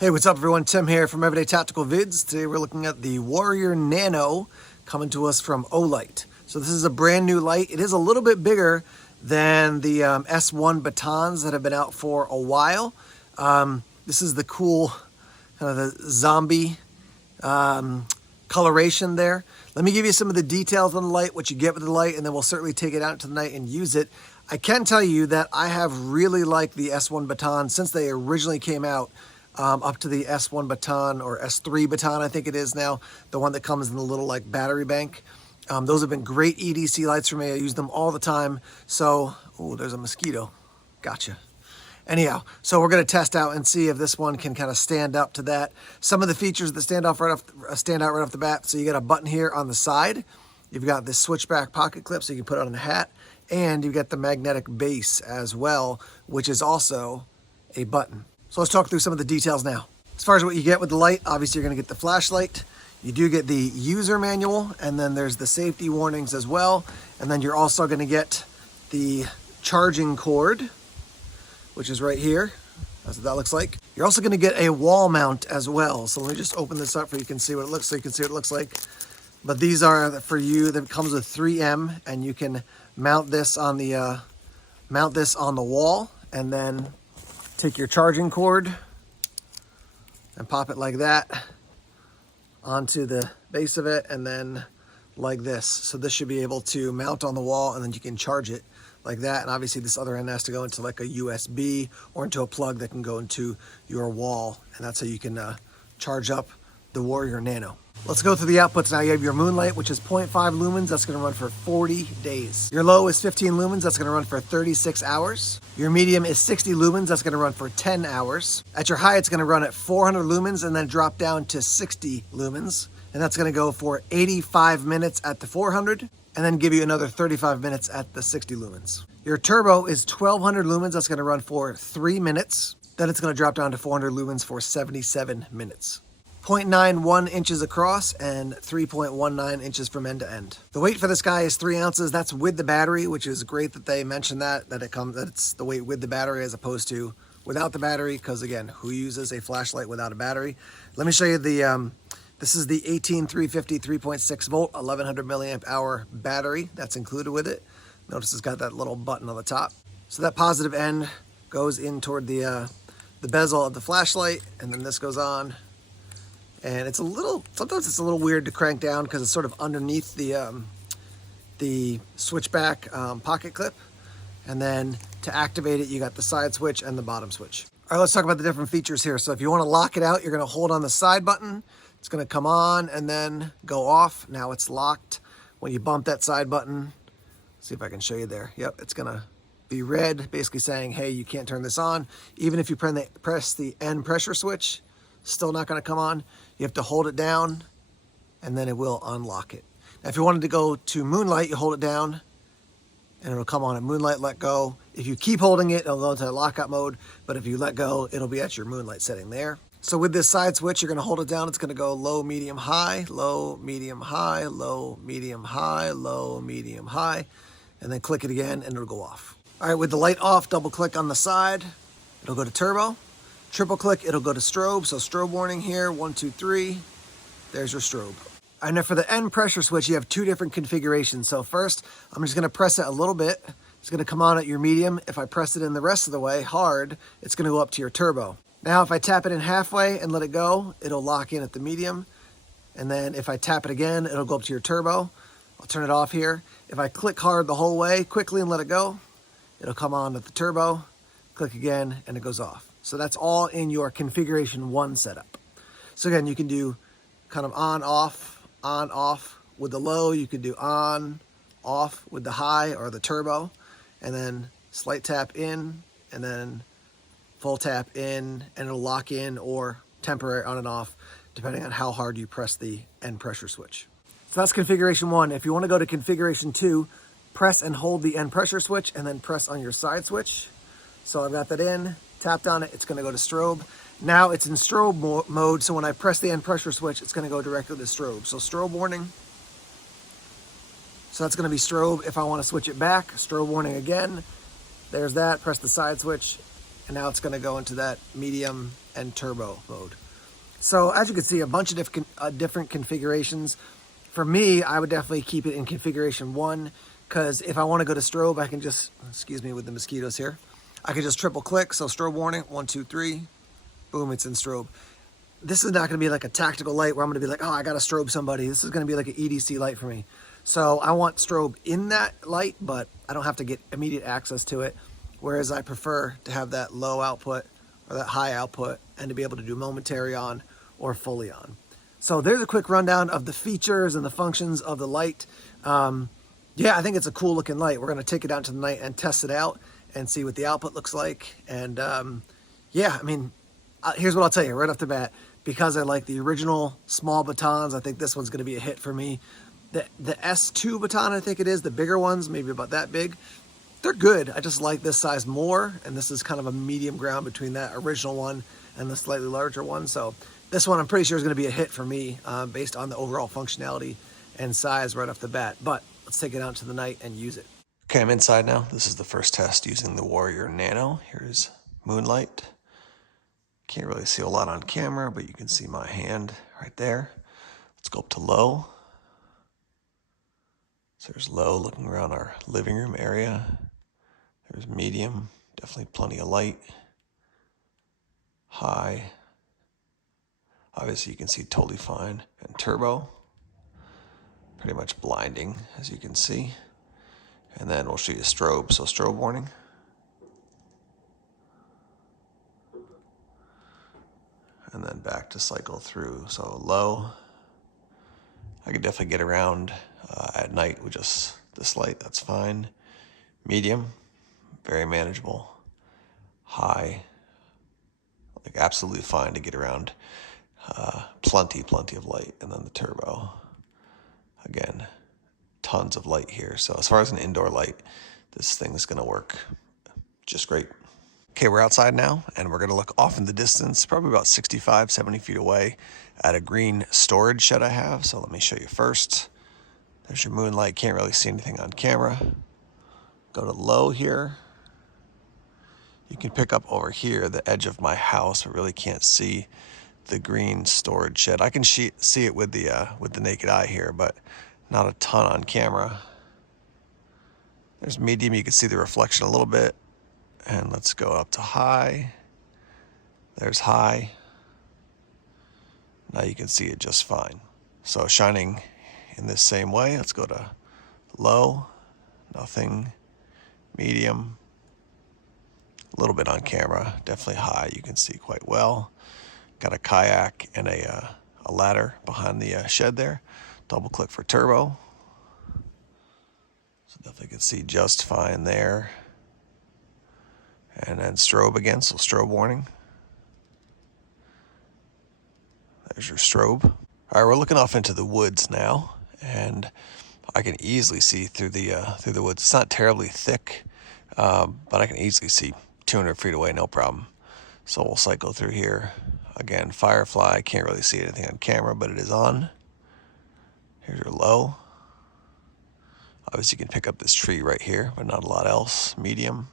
Hey, what's up everyone? Tim here from Everyday Tactical Vids. Today we're looking at the Warrior Nano coming to us from Olight. So this is a brand new light. It is a little bit bigger than the S1 batons that have been out for a while. This is the cool kind of the zombie coloration there. Let me give you some of the details on the light, what you get with the light, and then we'll certainly take it out into the night and use it. I can tell you that I have really liked the S1 baton since they originally came out. Up to the S1 baton or S3 baton, I think it is now, the one that comes in the little like battery bank. Those have been great EDC lights for me. I use them all the time. So, oh, there's a mosquito. Gotcha. Anyhow, so we're going to test out and see if this one can kind of stand up to that. Some of the features that stand out right off the bat. So you got a button here on the side. You've got this switchback pocket clip so you can put it on a hat. And you've got the magnetic base as well, which is also a button. So let's talk through some of the details now. As far as what you get with the light, obviously you're going to get the flashlight. You do get the user manual, and then there's the safety warnings as well. And then you're also going to get the charging cord, which is right here. That's what that looks like. You're also going to get a wall mount as well. So let me just open this up so you can see what it looks like. You can see what it looks like. But these are for you. That comes with 3M, and you can mount this on the wall, and then take your charging cord and pop it like that onto the base of it, and then like this. So this should be able to mount on the wall, and then you can charge it like that. And obviously this other end has to go into like a USB or into a plug that can go into your wall, and that's how you can charge up the Warrior Nano. Let's go through the outputs now. You have your Moonlight, which is 0.5 lumens. That's going to run for 40 days. Your low is 15 lumens. That's going to run for 36 hours. Your medium is 60 lumens. That's going to run for 10 hours. At your high, it's going to run at 400 lumens and then drop down to 60 lumens. And that's going to go for 85 minutes at the 400 and then give you another 35 minutes at the 60 lumens. Your turbo is 1200 lumens. That's going to run for 3 minutes. Then it's going to drop down to 400 lumens for 77 minutes. 0.91 inches across and 3.19 inches from end to end. The weight for this guy is 3 ounces. That's with the battery, which is great that they mentioned that it's the weight with the battery as opposed to without the battery, because again, who uses a flashlight without a battery? Let me show you the, this is the 18350 3.6 volt, 1100 milliamp hour battery that's included with it. Notice it's got that little button on the top. So that positive end goes in toward the bezel of the flashlight, and then this goes on. And it's sometimes it's a little weird to crank down because it's sort of underneath the switchback pocket clip. And then to activate it, you got the side switch and the bottom switch. All right, let's talk about the different features here. So if you want to lock it out, you're going to hold on the side button. It's going to come on and then go off. Now it's locked. When you bump that side button, see if I can show you there. Yep, it's going to be red, basically saying, hey, you can't turn this on. Even if you press the end pressure switch, still not going to come on. You have to hold it down and then it will unlock it. Now, if you wanted to go to Moonlight, you hold it down and it'll come on at Moonlight, let go. If you keep holding it, it'll go into lockout mode, but if you let go, it'll be at your Moonlight setting there. So with this side switch, you're going to hold it down. It's going to go low, medium, high, low, medium, high, low, medium, high, low, medium, high, and then click it again and it'll go off. All right, with the light off, double click on the side, it'll go to turbo. Triple click, it'll go to strobe. So strobe warning here, 1, 2, 3. There's your strobe. And now for the end pressure switch, you have 2 different configurations. So first, I'm just gonna press it a little bit. It's gonna come on at your medium. If I press it in the rest of the way hard, it's gonna go up to your turbo. Now, if I tap it in halfway and let it go, it'll lock in at the medium. And then if I tap it again, it'll go up to your turbo. I'll turn it off here. If I click hard the whole way quickly and let it go, it'll come on at the turbo. Click again and it goes off. So that's all in your configuration 1 setup. So again, you can do kind of on, off with the low. You can do on, off with the high or the turbo, and then slight tap in, and then full tap in, and it'll lock in, or temporary on and off, depending on how hard you press the end pressure switch. So that's configuration 1. If you want to go to configuration 2, press and hold the end pressure switch, and then press on your side switch. So I've got that in. Tapped on it, it's going to go to strobe. Now it's in strobe mode, so when I press the end pressure switch, it's going to go directly to strobe. So strobe warning. So that's going to be strobe. If I want to switch it back, strobe warning again. There's that. Press the side switch, and now it's going to go into that medium and turbo mode. So as you can see, a bunch of different configurations. For me, I would definitely keep it in configuration 1, because if I want to go to strobe, I can just, excuse me with the mosquitoes here, I can just triple click, so strobe warning, 1, 2, 3, boom, it's in strobe. This is not going to be like a tactical light where I'm going to be like, oh, I got to strobe somebody. This is going to be like an EDC light for me. So I want strobe in that light, but I don't have to get immediate access to it. Whereas I prefer to have that low output or that high output and to be able to do momentary on or fully on. So there's a quick rundown of the features and the functions of the light. Yeah, I think it's a cool looking light. We're going to take it out to the night and test it out and see what the output looks like. And yeah, I mean, here's what I'll tell you right off the bat. Because I like the original small batons, I think this one's going to be a hit for me. The S2 baton, I think it is, the bigger ones, maybe about that big, they're good. I just like this size more, and this is kind of a medium ground between that original one and the slightly larger one. So this one I'm pretty sure is going to be a hit for me based on the overall functionality and size right off the bat. But let's take it out to the night and use it. Okay, I'm inside now. This is the first test using the Warrior Nano. Here's moonlight. Can't really see a lot on camera, but you can see my hand right there. Let's go up to low. So there's low, looking around our living room area. There's medium, definitely plenty of light. High, obviously you can see totally fine. And turbo, pretty much blinding, as you can see. And then we'll show you strobe, so strobe warning. And then back to cycle through. So low, I could definitely get around at night with just this light, that's fine. Medium, very manageable. High, like absolutely fine to get around. Plenty of light. And then the turbo, again, tons of light here. So as far as an indoor light, this thing is gonna work just great. Okay, we're outside now, and we're gonna look off in the distance, probably about 65, 70 feet away, at a green storage shed I have. So let me show you first. There's your moonlight, can't really see anything on camera. Go to low here. You can pick up over here the edge of my house, but really can't see the green storage shed. I can see it with the naked eye here, but not a ton on camera. There's medium, you can see the reflection a little bit. And let's go up to high. There's high. Now you can see it just fine. So shining in this same way, let's go to low, nothing, medium, a little bit on camera, definitely high, you can see quite well. Got a kayak and a ladder behind the shed there. Double click for turbo. So definitely can see just fine there. And then strobe again, so strobe warning. There's your strobe. All right, we're looking off into the woods now, and I can easily see through the woods. It's not terribly thick, but I can easily see 200 feet away, no problem. So we'll cycle through here. Again, firefly, can't really see anything on camera, but it is on. Here's your low. Obviously you can pick up this tree right here, but not a lot else. Medium.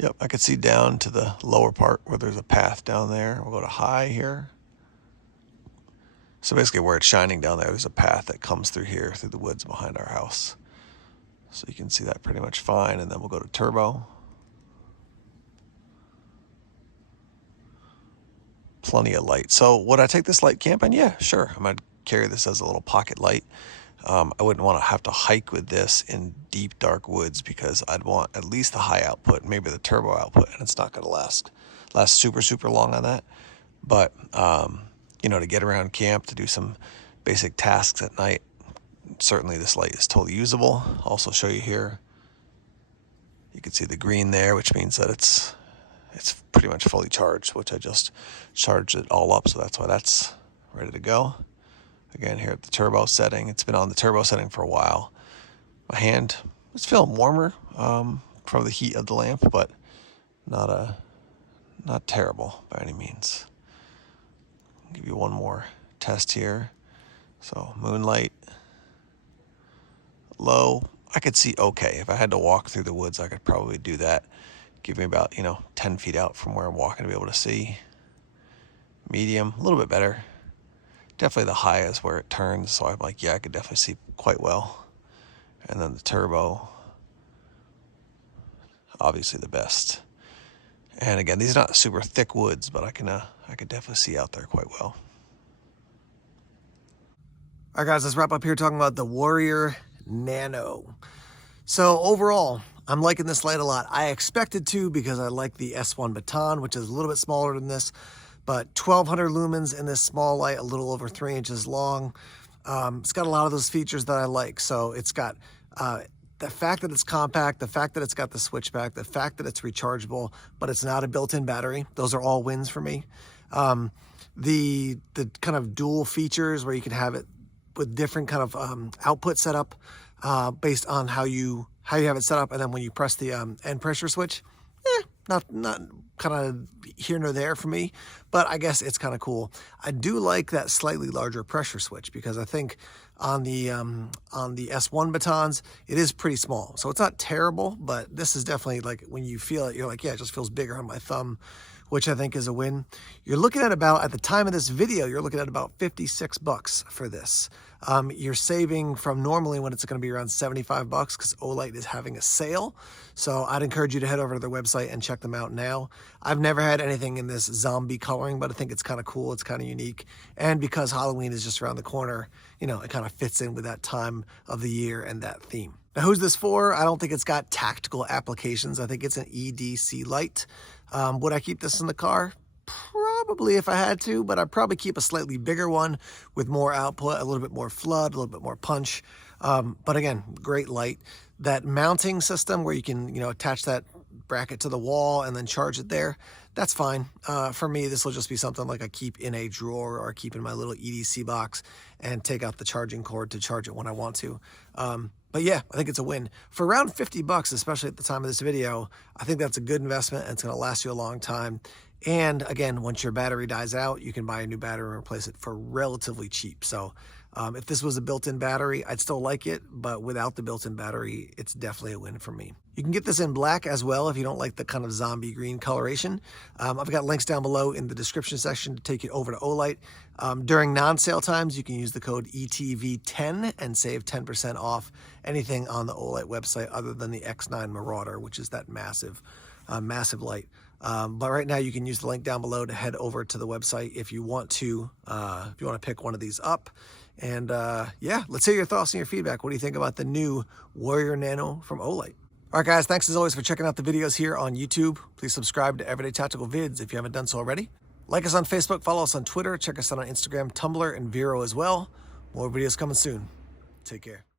Yep, I could see down to the lower part where there's a path down there. We'll go to high here. So basically where it's shining down there's a path that comes through here, through the woods behind our house. So you can see that pretty much fine. And then we'll go to turbo. Plenty of light. So would I take this light camping? Yeah, sure. I'm going to carry this as a little pocket light. I wouldn't want to have to hike with this in deep, dark woods because I'd want at least the high output, maybe the turbo output, and it's not going to last super long on that. But, you know, to get around camp, to do some basic tasks at night, certainly this light is totally usable. I'll also show you here. You can see the green there, which means that it's pretty much fully charged, which I just charged it all up, so that's why that's ready to go. Again, here at the turbo setting. It's been on the turbo setting for a while. My hand is feeling warmer from the heat of the lamp, but not terrible by any means. I'll give you one more test here. So moonlight, low. I could see okay. If I had to walk through the woods, I could probably do that. give me about, 10 feet out from where I'm walking to be able to see. Medium, a little bit better. Definitely the high is where it turns, so I'm like, yeah, I could definitely see quite well. And then the turbo, obviously the best. And again, these are not super thick woods, but I could definitely see out there quite well. All right, guys, let's wrap up here talking about the Warrior Nano. So overall, I'm liking this light a lot. I expected to because I like the S1 baton, which is a little bit smaller than this, but 1200 lumens in this small light, a little over 3 inches long. It's got a lot of those features that I like. So it's got the fact that it's compact, the fact that it's got the switchback, the fact that it's rechargeable, but it's not a built-in battery. Those are all wins for me. The kind of dual features where you can have it with different kind of output setup based on how you have it set up, and then when you press the end pressure switch, not kind of here nor there for me, but I guess it's kind of cool. I do like that slightly larger pressure switch because I think on the S1 batons it is pretty small, so it's not terrible, but this is definitely like when you feel it, you're like, yeah, it just feels bigger on my thumb, which I think is a win. You're looking at about, at the time of this video, you're looking at about 56 bucks for this. You're saving from normally when it's going to be around 75 bucks because Olight is having a sale. So I'd encourage you to head over to their website and check them out now. I've never had anything in this zombie coloring, but I think it's kind of cool. It's kind of unique. And because Halloween is just around the corner, it kind of fits in with that time of the year and that theme. Now, who's this for? I don't think it's got tactical applications. I think it's an EDC light. Would I keep this in the car? Probably if I had to, but I'd probably keep a slightly bigger one with more output, a little bit more flood, a little bit more punch. But again, great light. That mounting system where you can, attach that bracket to the wall and then charge it there, that's fine. For me, this will just be something like I keep in a drawer or keep in my little EDC box and take out the charging cord to charge it when I want to. But yeah, I think it's a win. For around 50 bucks, especially at the time of this video, I think that's a good investment and it's gonna last you a long time. And again, once your battery dies out, you can buy a new battery and replace it for relatively cheap. So if this was a built-in battery, I'd still like it, but without the built-in battery, it's definitely a win for me. You can get this in black as well if you don't like the kind of zombie green coloration. I've got links down below in the description section to take you over to Olight. During non-sale times, you can use the code ETV10 and save 10% off anything on the Olight website other than the X9 Marauder, which is that massive light. But right now you can use the link down below to head over to the website if you want to pick one of these up. And yeah, let's hear your thoughts and your feedback. What do you think about the new Warrior Nano from Olight? All right, guys, thanks as always for checking out the videos here on YouTube. Please subscribe to Everyday Tactical Vids if you haven't done so already. Like us on Facebook, follow us on Twitter, check us out on Instagram, Tumblr, and Vero as well. More videos coming soon. Take care.